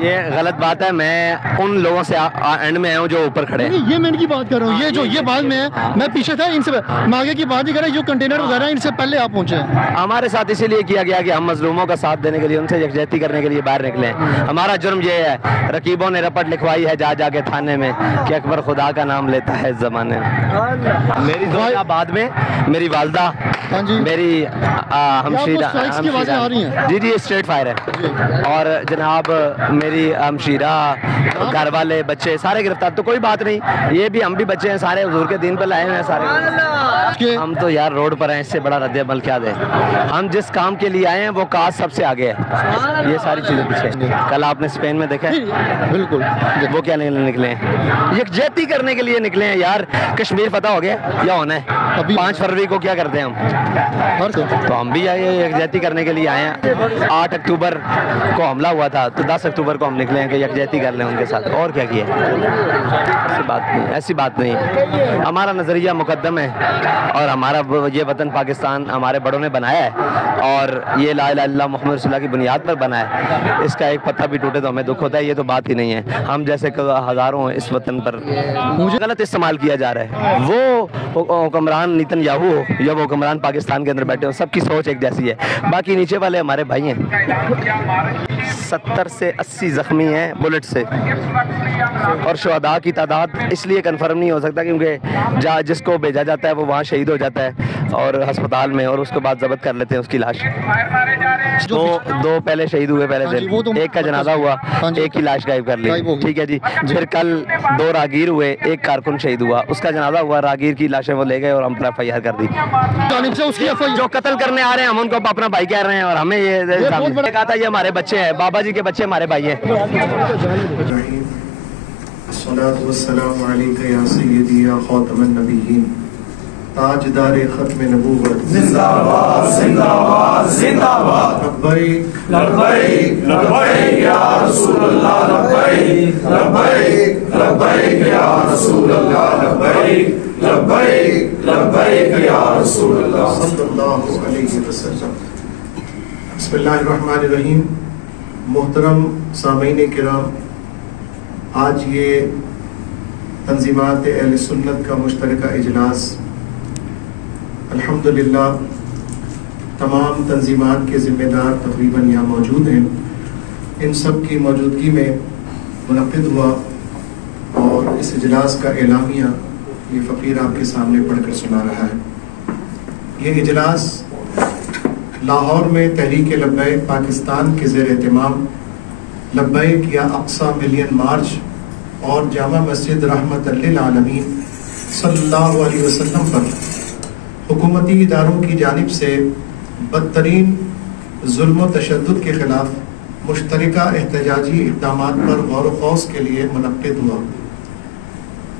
یہ غلط بات ہے. میں ان لوگوں سے اینڈ میں آیا ہوں جو اوپر کھڑے ہیں. یہ میں ان کی بات کر رہا ہوں. یہ جو یہ بعد میں ہے, میں پیچھے تھا ان سے, میں آگے کی بات نہیں کر رہا. جو کنٹینر وغیرہ ان سے پہلے آپ پہنچے ہیں. ہمارے ساتھ اسی لیے کیا گیا کہ ہم مظلوموں کا ساتھ دینے کے لیے, ان سے یکجہتی کرنے کے لیے باہر نکلے. ہمارا جرم یہ ہے, رقیبوں نے رپٹ لکھوائی ہے جا جا کے تھانے میں کہ اکبر خدا کا نام لیتا ہے اس زمانے میں. میری زوجہ بعد میں, میری والدہ, میری ہمشیرہ, جی جی اسٹریٹ فائر ہے, اور جناب میری ہمشیرہ, گھر والے, بچے سارے گرفتار. تو کوئی بات نہیں, یہ بھی ہم بھی بچے ہیں سارے, حضور کے دین پہ لائے ہوئے ہیں سارے. ہم تو یار روڈ پر ہیں, اس سے بڑا رد عمل کیا دیں. ہم جس کام کے لیے آئے ہیں وہ کاج سب سے آگے ہے. یہ ساری چیزیں پیچھے. کل آپ نے اسپین میں دیکھا بالکل وہ کیا نکلے ہیں, یکجہتی کرنے کے لیے نکلے ہیں یار. کشمیر فتح ہو گیا یا ہونا ہے؟ 5 فروری کو کیا کرتے ہیں ہم, تو ہم بھی آئے یکجہتی کرنے کے لیے آئے ہیں. 8 اکتوبر کو حملہ ہوا تھا, تو 10 اکتوبر کو ہم نکلے ہیں کہ یکجہتی کر لیں ان کے ساتھ. اور کیا کیا, ایسی بات نہیں. ہمارا نظریہ مقدم ہے, اور ہمارا یہ وطن پاکستان ہمارے بڑوں نے بنایا ہے, اور یہ لا الہ الا اللہ محمد رسول اللہ کی بنیاد پر بنا ہے. اس کا ایک پتہ بھی ٹوٹے تو ہمیں دکھ ہوتا ہے. یہ تو بات ہی نہیں ہے. ہم جیسے ہزاروں اس وطن پر مجھے غلط استعمال کیا جا رہا ہے. وہ حکمران نیتن یاہو ہو یا وہ حکمران پاکستان کے اندر بیٹھے ہو, سب کی سوچ ایک جیسی ہے. باقی نیچے والے ہمارے بھائی ہیں. 70 سے 80 زخمی ہیں بلٹ سے, اور شہداء کی تعداد اس لیے کنفرم نہیں ہو سکتا کیونکہ جس کو بھیجا جاتا ہے وہ وہاں شہید ہو جاتا ہے اور ہسپتال میں, اور اس کے بعد ضبط کر لیتے ہیں اس کی لاش. دو پہلے شہید ہوئے پہلے دن, ایک کا جنازہ ہوا, ایک کی لاش غائب کر لی, ٹھیک ہے جی. پھر کل 2 راگیر ہوئے, ایک کارکن شہید ہوا, اس کا جنازہ ہوا, راگیر کی لاشیں وہ لے گئے اور ہم پر FIR کر دی. جو قتل کرنے آ رہے ہیں ہم ان کو اپنا بھائی کہہ رہے ہیں, اور ہمیں یہ کہا تھا یہ ہمارے بچے ہیں, بابا جی کے بچے ہمارے بھائی ہیں. الصلاة والسلام علیکہ یا سیدی یا خاتم النبیین, تاجدار ختم نبوت, زندہ باد زندہ باد زندہ باد. لبیک لبیک لبیک یا رسول اللہ, لبیک لبیک لبیک یا رسول اللہ, لبیک لبیک لبیک یا رسول اللہ صلی اللہ علیہ وسلم. بسم اللہ الرحمن الرحیم. محترم سامعین کرام, آج یہ تنظیمات اہل سنت کا مشترکہ اجلاس الحمدللہ تمام تنظیمات کے ذمہ دار تقریباً یہاں موجود ہیں, ان سب کی موجودگی میں منعقد ہوا, اور اس اجلاس کا اعلامیہ یہ فقیر آپ کے سامنے پڑھ کر سنا رہا ہے. یہ اجلاس لاہور میں تحریک لبیک پاکستان کے زیر اہتمام لبیک یا اقصی ملین مارچ اور جامع مسجد رحمت للعالمین صلی اللہ علیہ وسلم پر حکومتی اداروں کی جانب سے بدترین ظلم و تشدد کے خلاف مشترکہ احتجاجی اقدامات پر غور و خوض کے لیے منعقد ہوا.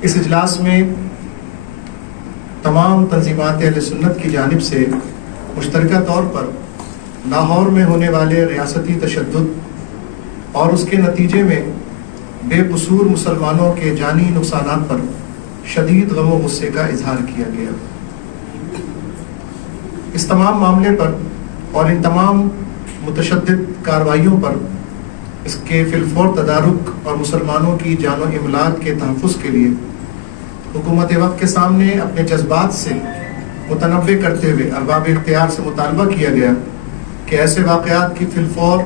اس اجلاس میں تمام تنظیمات اہل سنت کی جانب سے مشترکہ طور پر لاہور میں ہونے والے ریاستی تشدد اور اس کے نتیجے میں بے قصور مسلمانوں کے جانی نقصانات پر شدید غم و غصے کا اظہار کیا گیا. اس تمام معاملے پر اور ان تمام متشدد کارروائیوں پر اس کے فی الفور تدارک اور مسلمانوں کی جان و املاک کے تحفظ کے لیے حکومت وقت کے سامنے اپنے جذبات سے متنوع کرتے ہوئے ارباب اختیار سے مطالبہ کیا گیا کہ ایسے واقعات کی فی الفور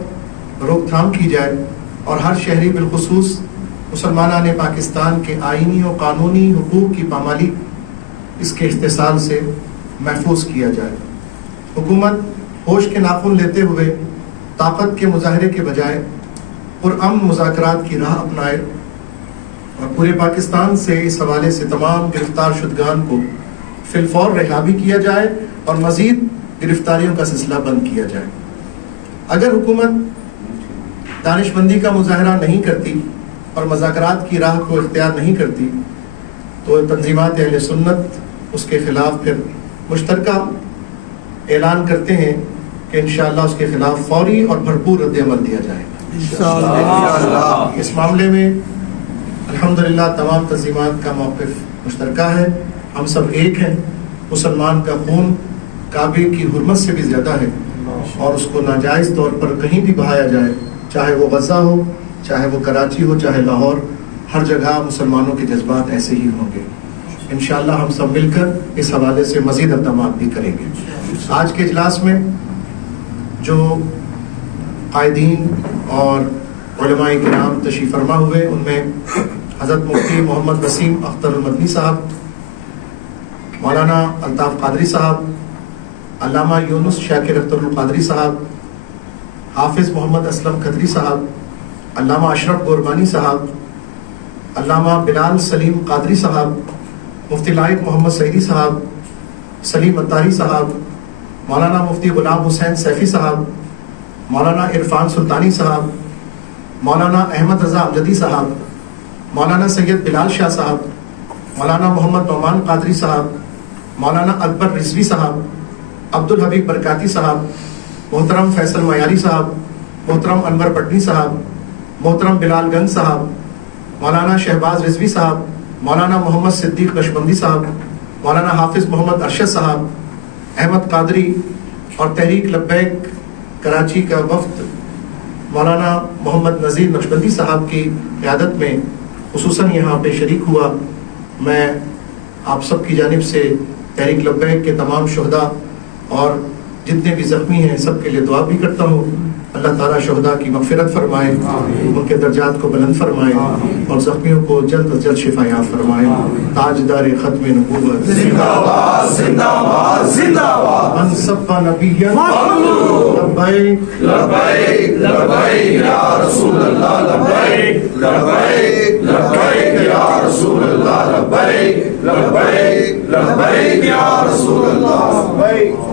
روک تھام کی جائے اور ہر شہری بالخصوص مسلمانان پاکستان کے آئینی و قانونی حقوق کی پامالی اس کے استحصال سے محفوظ کیا جائے. حکومت ہوش کے ناخن لیتے ہوئے طاقت کے مظاہرے کے بجائے پرامن مذاکرات کی راہ اپنائے اور پورے پاکستان سے اس حوالے سے تمام گرفتار شدگان کو فی الفور رہا بھی کیا جائے اور مزید گرفتاریوں کا سلسلہ بند کیا جائے. اگر حکومت دانش مندی کا مظاہرہ نہیں کرتی اور مذاکرات کی راہ کو اختیار نہیں کرتی تو تنظیمات اہل سنت اس کے خلاف پھر مشترکہ اعلان کرتے ہیں کہ انشاءاللہ اس کے خلاف فوری اور بھرپور رد عمل دیا جائے گا. اس معاملے میں الحمدللہ تمام تنظیمات کا موقف مشترکہ ہے. ہم سب ایک ہیں. مسلمان کا خون کعبے کی حرمت سے بھی زیادہ ہے اور اس کو ناجائز طور پر کہیں بھی بہایا جائے, چاہے وہ غزہ ہو چاہے وہ کراچی ہو چاہے لاہور، ہر جگہ مسلمانوں کے جذبات ایسے ہی ہوں گے. انشاءاللہ ہم سب مل کر اس حوالے سے مزید اقدامات بھی کریں گے. آج کے اجلاس میں جو قائدین اور علماء کرام تشریف فرما ہوئے، ان میں حضرت مفتی محمد وسیم اختر المدنی صاحب، مولانا الطاف قادری صاحب، علامہ یونس شاکر اختر القادری صاحب، حافظ محمد اسلم کھتری صاحب، علامہ اشرف گوربانی صاحب، علامہ بلال سلیم قادری صاحب، مفتی لائق محمد سعیدی صاحب، سلیم اتاری صاحب، مولانا مفتی غلام حسین سیفی صاحب، مولانا عرفان سلطانی صاحب، مولانا احمد رضا امجدی صاحب، مولانا سید بلال شاہ صاحب، مولانا محمد نعمان قادری صاحب، مولانا اکبر رضوی صاحب، عبد الحبیب برکاتی صاحب، محترم فیصل معیاری صاحب، محترم انور پٹنی صاحب، محترم بلال گنج صاحب، مولانا شہباز رضوی صاحب، مولانا محمد صدیق نشبندی صاحب، مولانا حافظ محمد ارشد صاحب، احمد قادری اور تحریک لبیک کراچی کا وفد مولانا محمد نذیر نقشبندی صاحب کی قیادت میں خصوصاً یہاں پہ شریک ہوا. میں آپ سب کی جانب سے تحریک لبیک کے تمام شہداء اور جتنے بھی زخمی ہیں سب کے لیے دعا بھی کرتا ہوں. اللہ تعالیٰ شہداء کی مغفرت فرمائے، ان کے درجات کو بلند فرمائے اور زخمیوں کو جلد از جلد شفا یاب فرمائے. تاجدار ختم نبوت زندہ باد زندہ باد زندہ باد. من سب نبی لبیک لبیک لبیک یا رسول اللہ لبیک لبیک لبیک یا رسول اللہ لبیک لبیک لبیک یا رسول اللہ لبیک.